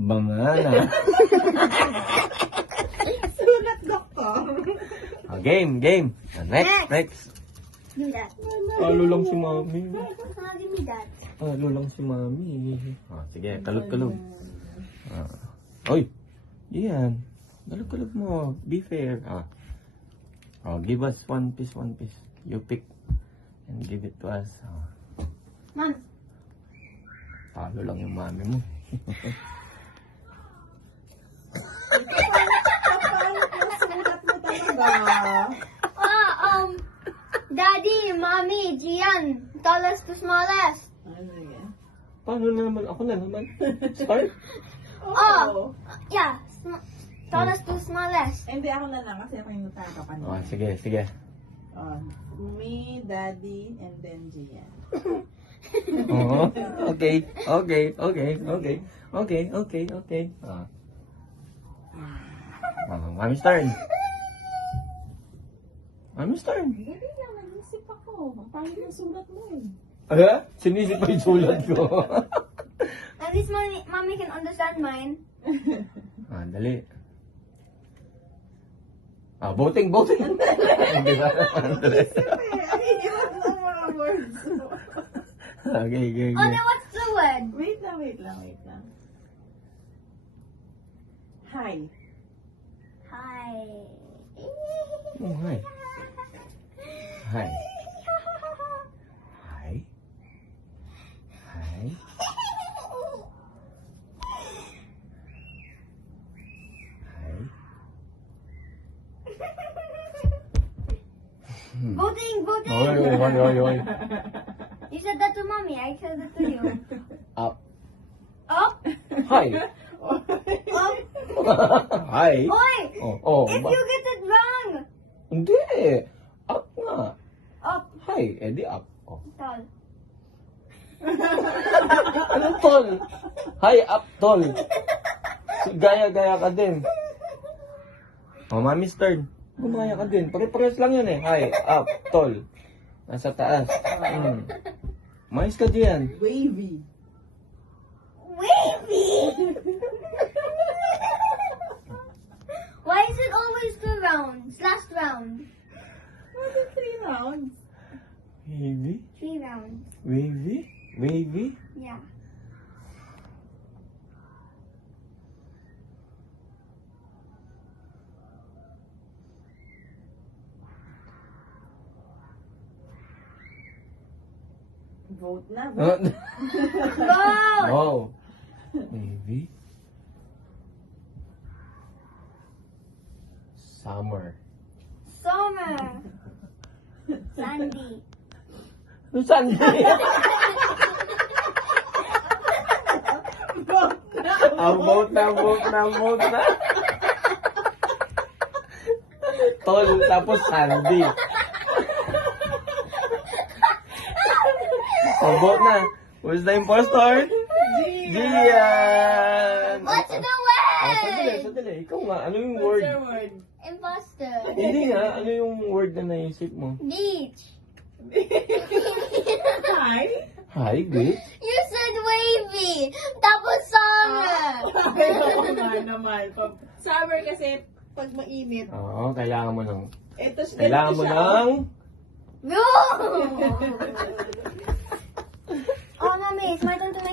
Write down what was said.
Banana. Sulat, doktor. Game. Next. Do that. Talo lang si Mami. Give me that. Talo lang si Mami. Sige, kalog. Oy, yan. Kalog mo. Be fair. Give us one piece. You pick and give it to us. Mom. Talo lang yung Mami mo. Sulat mo talaga. Daddy, Mommy, Gian, tallest to smallest. Ano yan? Paano naman? Ako na naman. Start? Oo. Yeah, tallest to smallest. Hindi, ako na lang kasi ako yung natakapan. Sige. Me, Daddy, and then Gian. Okay. Mami's turn. Hindi lang, nag-isip ako. Ang pangit yung sulat mo eh. Sinisip pa yung sulat ko. At least mommy can understand mine. Dali. Voting. Hindi ba? Ay, iwan ang mga words mo. Okay. Oh, then what's the word? Wait lang. Hi. Hi. Oh, hi. Hi. Voting. Oy. You said that to mommy. I said that to you. Up. Up. Hi. Up. Hi. Oi. If Ba- you get it wrong. Hindi. Up nga. Up. Hi. Edi up. Tall. Anong tol? Hi, up, tol. Gaya ka din. Mami's turn. Gumaya ka din. Pare-pares lang yun eh. Hi, up, tol. Nasa taas. Mais ka diyan. Wavy. Wavy. Why is it always 2 rounds? Last round. What is 3 rounds? Wavy? 3 rounds. Wavy? Yeah. Vote na. Vote. Wow. Wavy? Summer. Sandy. Sandy. Vote na. Tol, tapos Sandy. Vote na. Who's the impostor? Gian! What's the word? Sandali. Ikaw nga, ano yung What's word? your word? Imposter. Hindi nga, ano yung word na naisip mo? Beach. Hi? Hi, bitch. You said wavy. Tapos summer. Ayaw nga naman. Summer kasi pag mainit. Oo, kailangan mo ng... Ito Kailangan mo ng... No. Oh, mommy, it's my turn to make